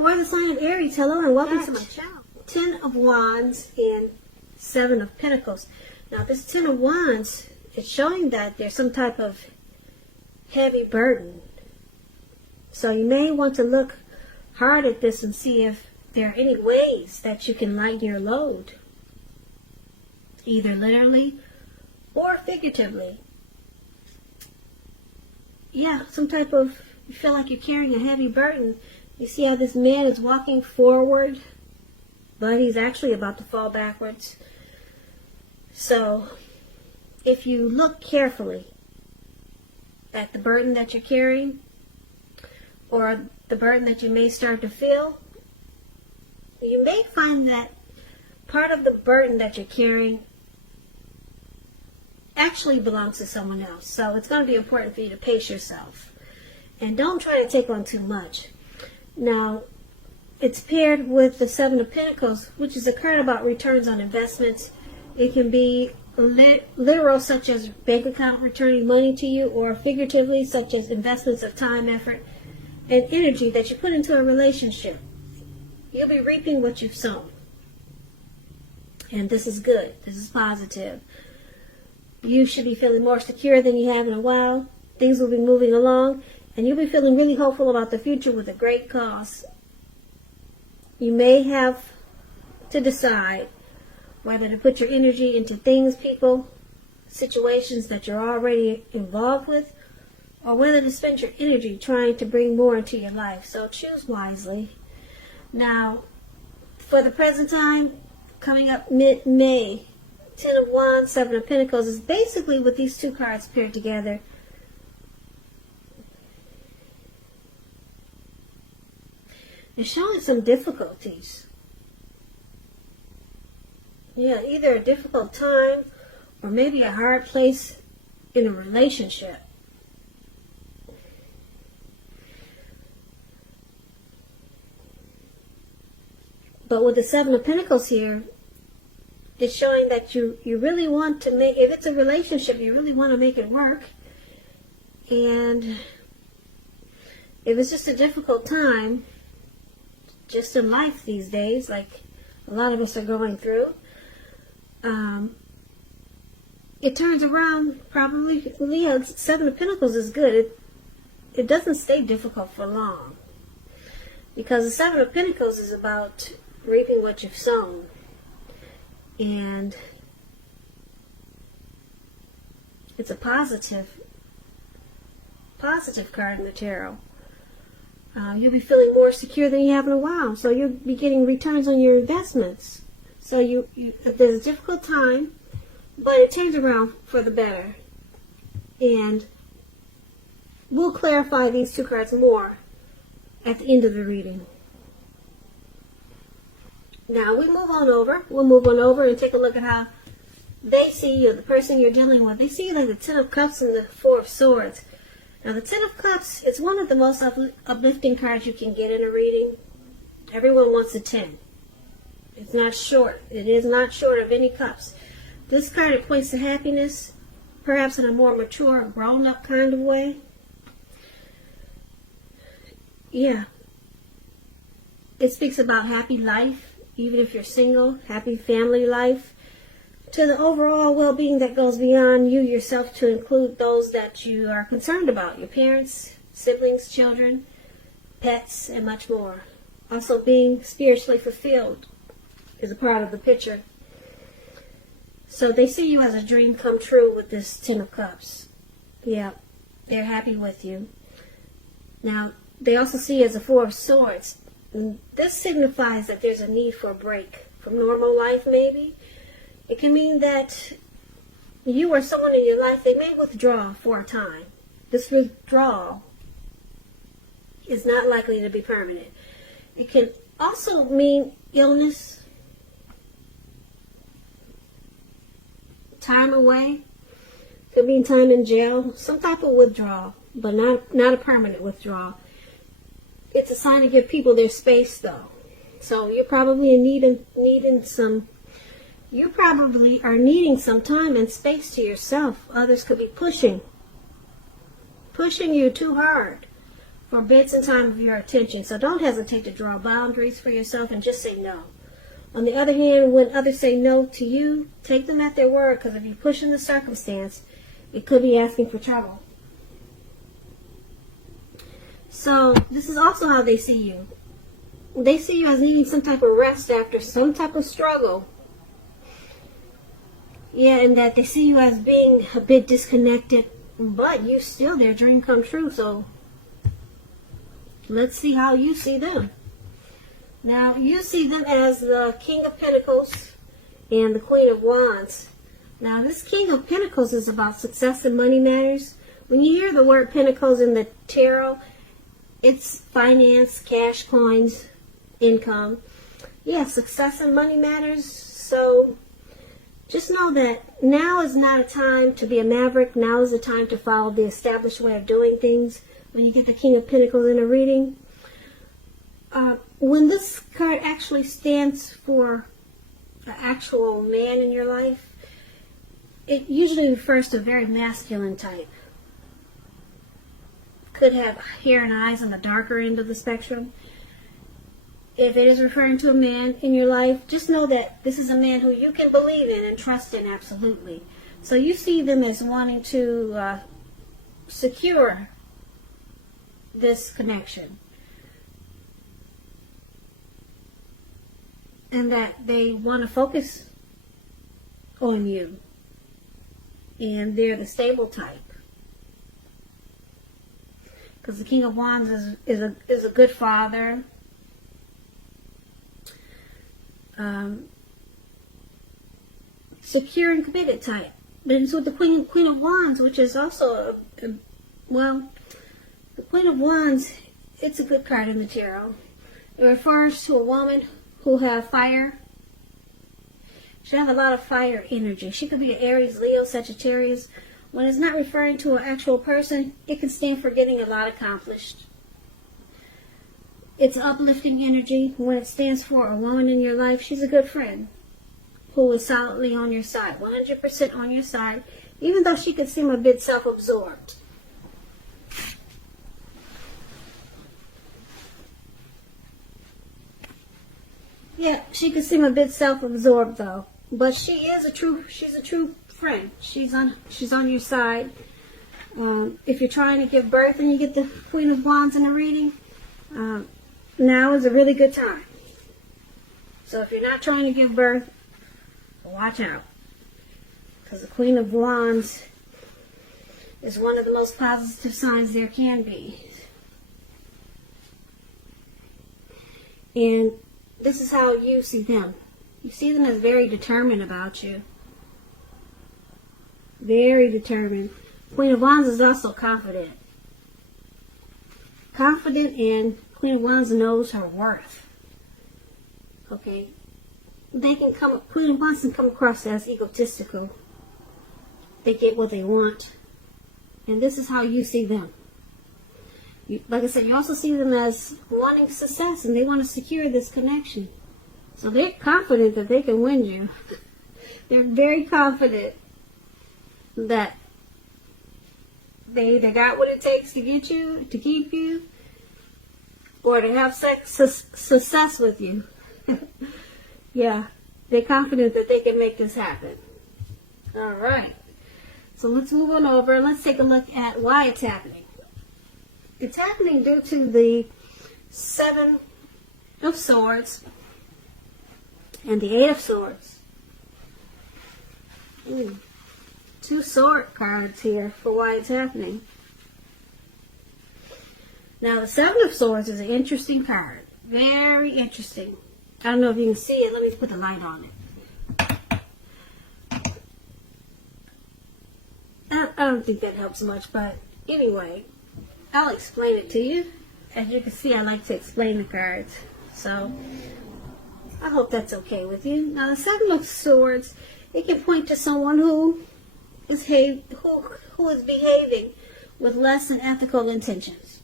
For the sign of Aries, hello and welcome to my channel. 10 of Wands and 7 of Pentacles. Now this 10 of Wands, it's showing that there's some type of heavy burden. So you may want to look hard at this and see if there are any ways that you can lighten your load. Either literally or figuratively. Yeah, some type of, you feel like you're carrying a heavy burden. You see how this man is walking forward, but he's actually about to fall backwards. So, if you look carefully at the burden that you're carrying, or the burden that you may start to feel, you may find that part of the burden that you're carrying actually belongs to someone else. So it's going to be important for you to pace yourself. And don't try to take on too much. Now, it's paired with the 7 of Pentacles, which is a card about returns on investments. It can be literal, such as bank account returning money to you, or figuratively, such as investments of time, effort, and energy that you put into a relationship. You'll be reaping what you've sown. And this is good. This is positive. You should be feeling more secure than you have in a while. Things will be moving along. And you'll be feeling really hopeful about the future with a great cause. You may have to decide whether to put your energy into things, people, situations that you're already involved with, or whether to spend your energy trying to bring more into your life. So choose wisely. Now, for the present time, coming up mid-May, 10 of Wands, 7 of Pentacles is basically with these two cards paired together. It's showing some difficulties. Yeah, either a difficult time or maybe a hard place in a relationship. But with the 7 of Pentacles here, it's showing that you really want to make, if it's a relationship, you really want to make it work. And if it's just a difficult time, just in life these days, like a lot of us are going through, it turns around probably. Yeah, 7 of Pentacles is good. It doesn't stay difficult for long, because the 7 of Pentacles is about reaping what you've sown. And it's a positive card in the tarot. You'll be feeling more secure than you have in a while. So you'll be getting returns on your investments. So there's a difficult time, but it turns around for the better. And we'll clarify these two cards more at the end of the reading. Now we'll move on over and take a look at how they see you, the person you're dealing with. They see you like the 10 of Cups and the 4 of Swords. Now the 10 of Cups, it's one of the most uplifting cards you can get in a reading. Everyone wants a 10. It's not short. It is not short of any cups. This card, it points to happiness, perhaps in a more mature, grown-up kind of way. Yeah. It speaks about happy life, even if you're single, happy family life, to the overall well-being that goes beyond you yourself, to include those that you are concerned about, your parents, siblings, children, pets, and much more. Also, being spiritually fulfilled is a part of the picture. So they see you as a dream come true with this 10 of Cups. Yeah, they're happy with you. Now, they also see you as a 4 of Swords. And this signifies that there's a need for a break from normal life, maybe. It can mean that you or someone in your life, they may withdraw for a time. This withdrawal is not likely to be permanent. It can also mean illness, time away. It could mean time in jail, some type of withdrawal, but not a permanent withdrawal. It's a sign to give people their space, though. So you're probably needing some time and space to yourself. Others could be pushing you too hard for bits and time of your attention. So don't hesitate to draw boundaries for yourself and just say no. On the other hand, when others say no to you, take them at their word, because if you push in the circumstance, it could be asking for trouble. So this is also how they see you. They see you as needing some type of rest after some type of struggle. Yeah, and that they see you as being a bit disconnected, but you still their dream come true. So let's see how you see them. Now, you see them as the King of Pentacles and the Queen of Wands. Now, this King of Pentacles is about success and money matters. When you hear the word Pentacles in the tarot, it's finance, cash, coins, income. Yeah, success and money matters. So just know that now is not a time to be a maverick. Now is the time to follow the established way of doing things. When you get the King of Pentacles in a reading, when this card actually stands for an actual man in your life, it usually refers to a very masculine type. Could have hair and eyes on the darker end of the spectrum. If it is referring to a man in your life, just know that this is a man who you can believe in and trust in absolutely. So you see them as wanting to secure this connection. And that they want to focus on you. And they're the stable type. Because the King of Wands is a good father. Secure and committed type. Then it's with the Queen of Wands, which is also the Queen of Wands. It's a good card in the tarot. It refers to a woman who have fire. She has a lot of fire energy. She could be an Aries, Leo, Sagittarius. When it's not referring to an actual person, it can stand for getting a lot accomplished. It's uplifting energy. When it stands for a woman in your life, she's a good friend who is solidly on your side, 100% on your side, even though she could seem a bit self-absorbed. Yeah, she could seem a bit self-absorbed though, but she's a true friend. She's on your side. If you're trying to give birth and you get the Queen of Wands in a reading, now is a really good time. So if you're not trying to give birth, watch out, because the Queen of Wands is one of the most positive signs there can be. And this is how you see them. You see them as very determined about you. Very determined. Queen of Wands is also confident. Confident, and Queen of Wands knows her worth. Okay. Queen of Wands can come across as egotistical. They get what they want. And this is how you see them. Like I said, you also see them as wanting success, and they want to secure this connection. So they're confident that they can win you. They're very confident that they either got what it takes to get you, to keep you, or to have success with you. Yeah, they're confident that they can make this happen. All right. So let's move on over and let's take a look at why it's happening. It's happening due to the Seven of Swords and the Eight of Swords. Two sword cards here for why it's happening. Now, the Seven of Swords is an interesting card. Very interesting. I don't know if you can see it. Let me put the light on it. I don't think that helps much, but anyway, I'll explain it to you. As you can see, I like to explain the cards. So, I hope that's okay with you. Now, the Seven of Swords, it can point to someone who is behaving with less than ethical intentions.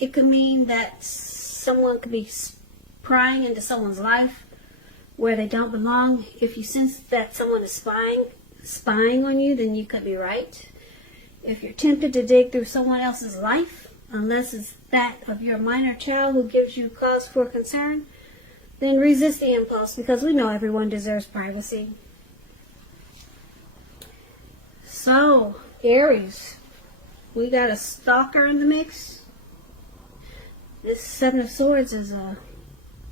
It could mean that someone could be prying into someone's life where they don't belong. If you sense that someone is spying on you, then you could be right. If you're tempted to dig through someone else's life, unless it's that of your minor child who gives you cause for concern, then resist the impulse, because we know everyone deserves privacy. So, Aries, we got a stalker in the mix. This Seven of Swords is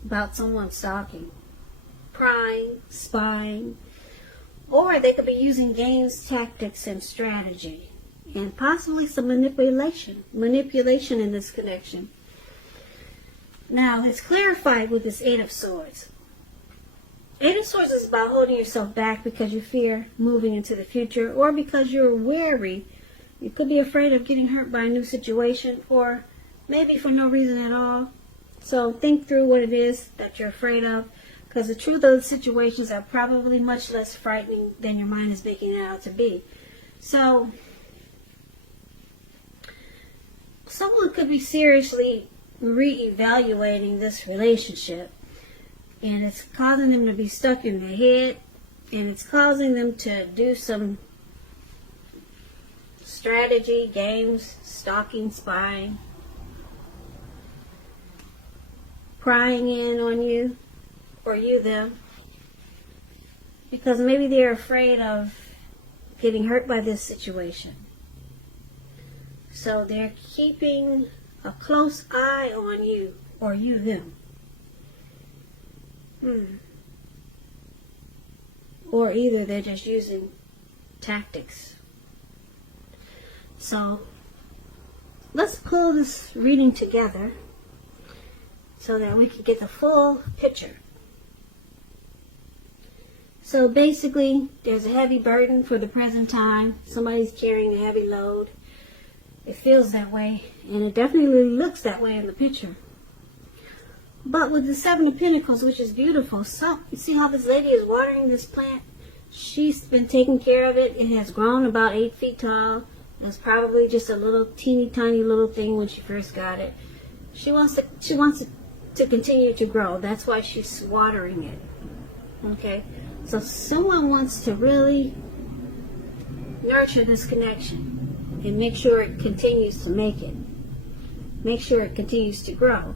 about someone stalking, prying, spying, or they could be using games, tactics, and strategy, and possibly some manipulation in this connection. Now, it's clarified with this Eight of Swords. Eight of Swords is about holding yourself back because you fear moving into the future, or because you're wary. You could be afraid of getting hurt by a new situation, or maybe for no reason at all. So think through what it is that you're afraid of, because the truth of the situations are probably much less frightening than your mind is making it out to be. So someone could be seriously reevaluating this relationship, and it's causing them to be stuck in their head, and it's causing them to do some strategy, games, stalking, spying, prying in on you, or you them, because maybe they're afraid of getting hurt by this situation. So they're keeping a close eye on you, or you them. Or either they're just using tactics. So let's pull this reading together so that we can get the full picture. So basically, there's a heavy burden for the present time. Somebody's carrying a heavy load. It feels that way, and it definitely looks that way in the picture. But with the Seven of Pentacles, which is beautiful, so you see how this lady is watering this plant? She's been taking care of it. It has grown about 8 feet tall. It was probably just a little teeny tiny little thing when she first got it. She wants it to continue to grow. That's why she's watering it. Okay? So someone wants to really nurture this connection and make sure it continues to make it. Make sure it continues to grow.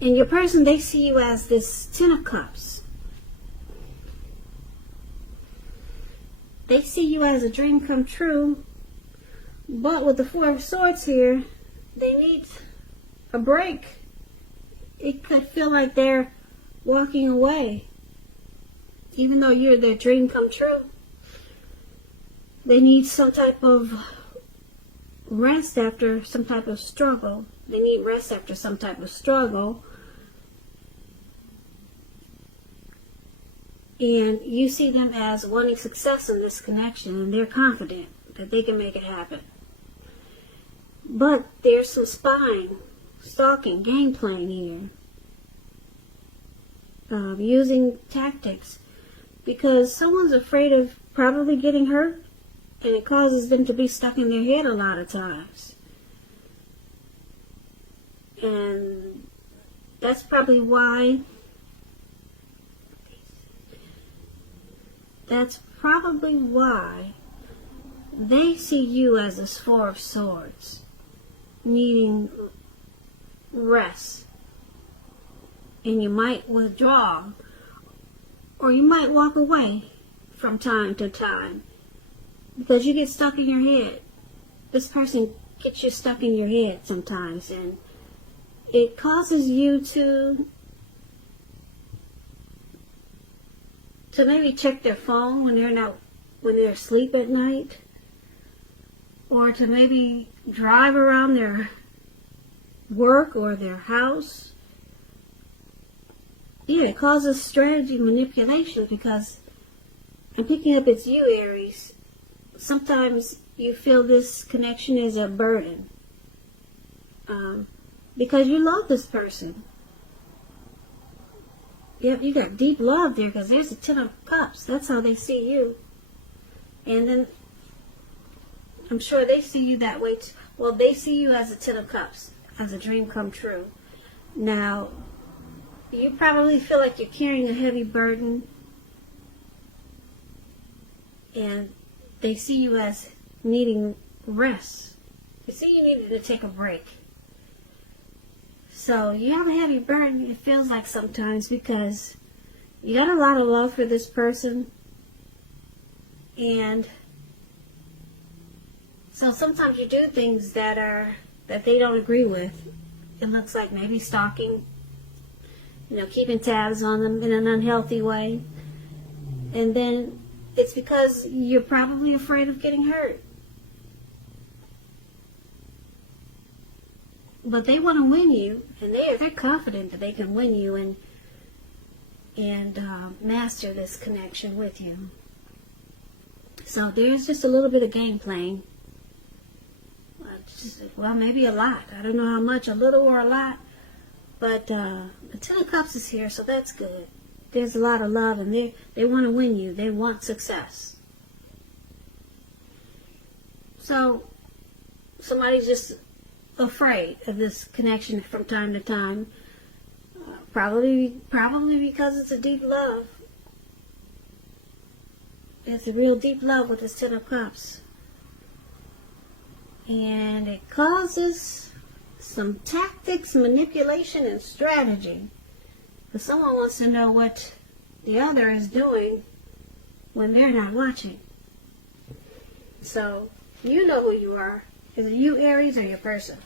And your person, they see you as this Ten of Cups. They see you as a dream come true. But with the Four of Swords here, they need a break. It could feel like they're walking away, even though you're their dream come true. They need some type of rest after some type of struggle. They need rest after some type of struggle. And you see them as wanting success in this connection, and they're confident that they can make it happen. But there's some spying, stalking, game playing here. Using tactics, because someone's afraid of probably getting hurt, and it causes them to be stuck in their head a lot of times. And that's probably why they see you as this Four of Swords, needing rest. And you might withdraw, or you might walk away from time to time, because you get stuck in your head. This person gets you stuck in your head sometimes, and it causes you to maybe check their phone when they're asleep at night, or to maybe drive around their work or their house. Yeah, it causes strategy manipulation, because I'm picking up it's you, Aries. Sometimes you feel this connection is a burden, because you love this person. Yep, you got deep love there, because there's a Ten of Cups. That's how they see you. And then I'm sure they see you that way too. Well, they see you as a Ten of Cups, as a dream come true. Now, you probably feel like you're carrying a heavy burden, and they see you as needing rest. They see you needed to take a break. So you have a heavy burden, it feels like sometimes, because you got a lot of love for this person. And so sometimes you do things that they don't agree with. It looks like maybe stalking, keeping tabs on them in an unhealthy way. And then it's because you're probably afraid of getting hurt. But they want to win you, and they're confident that they can win you and master this connection with you. So there's just a little bit of game playing. Well, maybe a lot. I don't know how much, a little or a lot. But the Ten of Cups is here, so that's good. There's a lot of love, and they want to win you. They want success. So somebody's just afraid of this connection from time to time. Probably because it's a deep love. It's a real deep love with this Ten of Cups. And it causes some tactics, manipulation, and strategy. Because someone wants to know what the other is doing when they're not watching. So, you know who you are. Is it you, Aries, or your person?